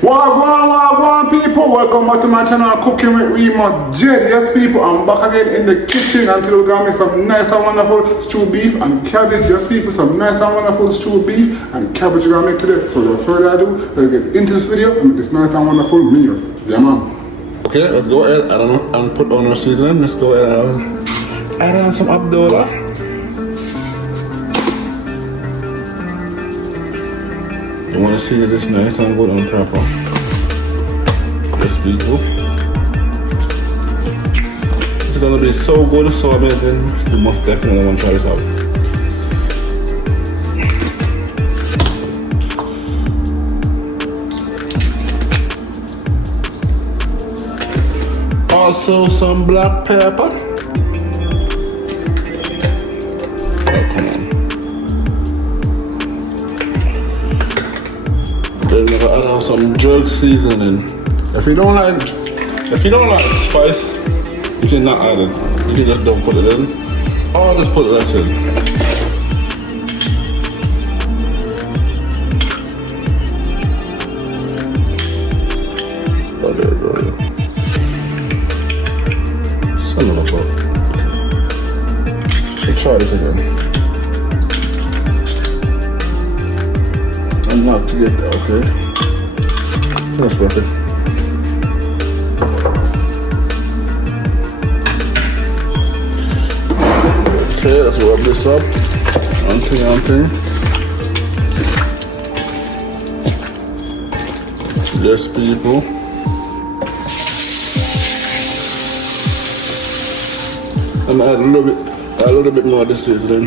Wagwan people, welcome back to my channel Cooking with Remo Jed. Yes people, I'm back again in the kitchen until we're gonna make some nice and wonderful stewed beef and cabbage. Yes people, some nice and wonderful stewed beef and cabbage we're gonna make today. So without further ado, let's get into this video and make this nice and wonderful meal. Yeah man. Okay, let's go ahead and put on our seasoning. Let's go ahead and add on some Abdullah. You want to see this nice and good on pepper. Yes people. It's gonna be so good, so amazing. You must definitely want to try this out. Also some black pepper. Oh, come on. Then we're gonna add on some jerk seasoning. If you don't like spice, you can not add it. You can just don't put it in, or just put less in. Oh, there we go. Son of a fuck. Let's try this again. I'm not to get that, okay? That's perfect. Okay, let's rub this up. One thing. Yes, people. And add a little bit more of this seasoning.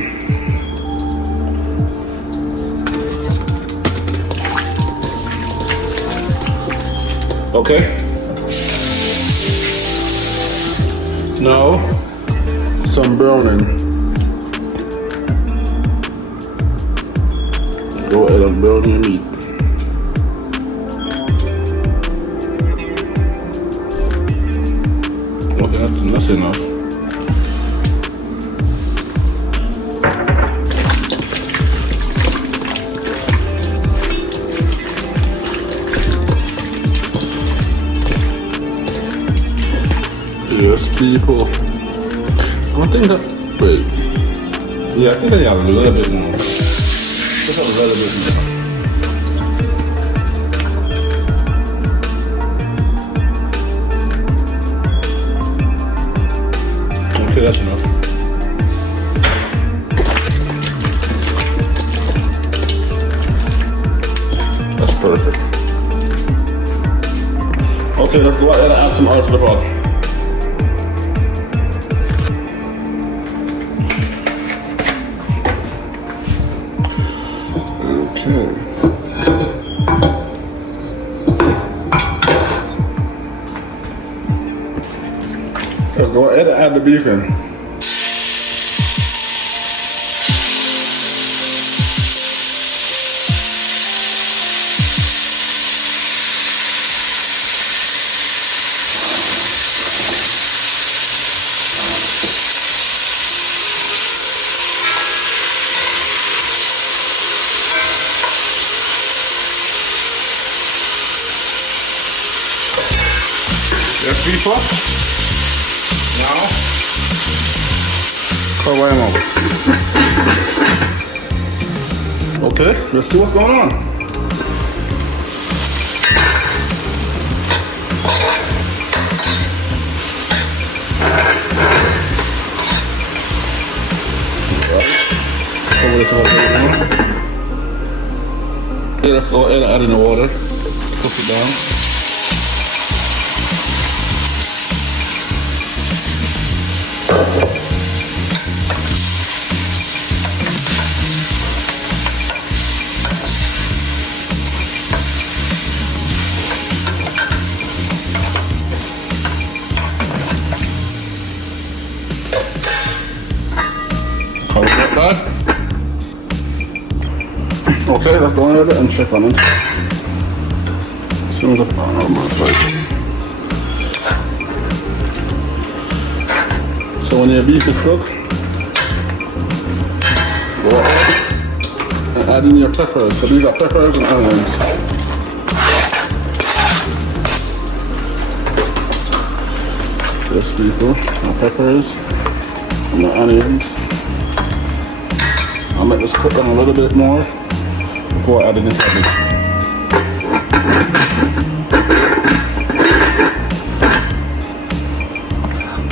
Okay. Now, some browning. Go ahead and brown your meat. Okay, that's enough. Yes, people. I think that. Wait. Yeah, I think I have a little bit more. Just a little bit more. Okay, that's enough. That's perfect. Okay, let's go ahead and add some oil to the pot. Let's go ahead and add the beef in. Yes, people. Now, cover him up. Okay, let's see what's going on. Cover this up. Okay, let's go ahead and add in the water. Cook it down. How is that bad? Okay, let's go ahead and check on it. As soon as I found out my plate. So when your beef is cooked, go ahead and add in your peppers. So these are peppers and onions. Yes, people, my peppers and my onions. I'll make this cook down a little bit more before adding the cabbage.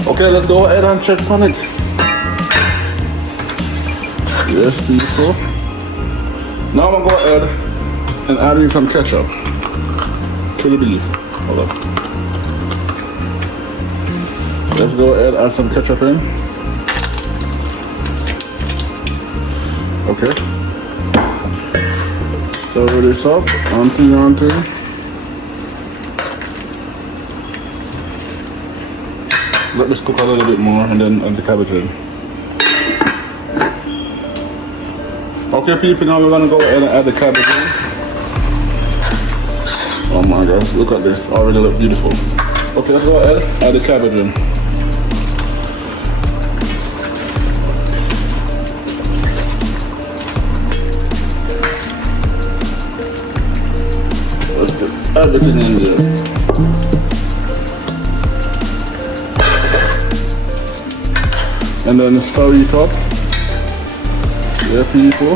Okay, let's go ahead and check on it. Yes, people. Now I'm gonna go ahead and add in some ketchup to the beef. Hold up. Let's go ahead and add some ketchup in. Okay. Stir this up. Auntie. Let this cook a little bit more and then add the cabbage in. Okay, people, now we're gonna go ahead and add the cabbage in. Oh my gosh, look at this. Already look beautiful. Okay, let's go ahead and add the cabbage in. Let's get everything in there. And then stir it up. Yeah, people.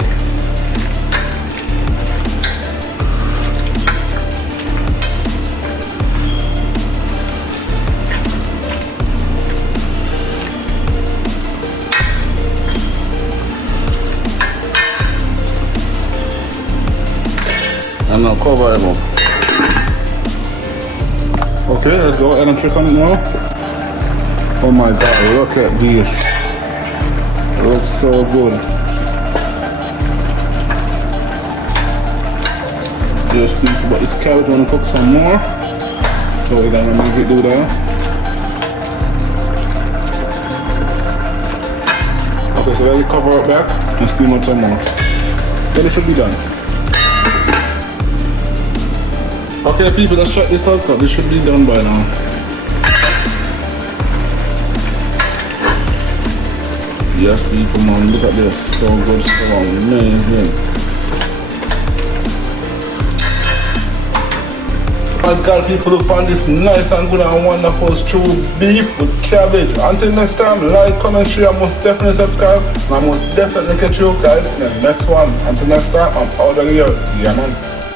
And now cover it up. Okay, let's go ahead and check on it now. Oh my god, look at this. It looks so good. Just people, but this cabbage wanna cook some more. So we're gonna make it do that. Okay, so let me cover it back and steam it some more. Then it should be done. Okay, people, let's check this out, because this should be done by now. Yes, people, man, look at this. So good, so amazing. And God, people, look on this nice and good and wonderful stew beef with cabbage. Until next time, like, comment, share, most definitely subscribe. And I most definitely catch you guys in the next one. Until next time, I'm out of here. Yeah, man.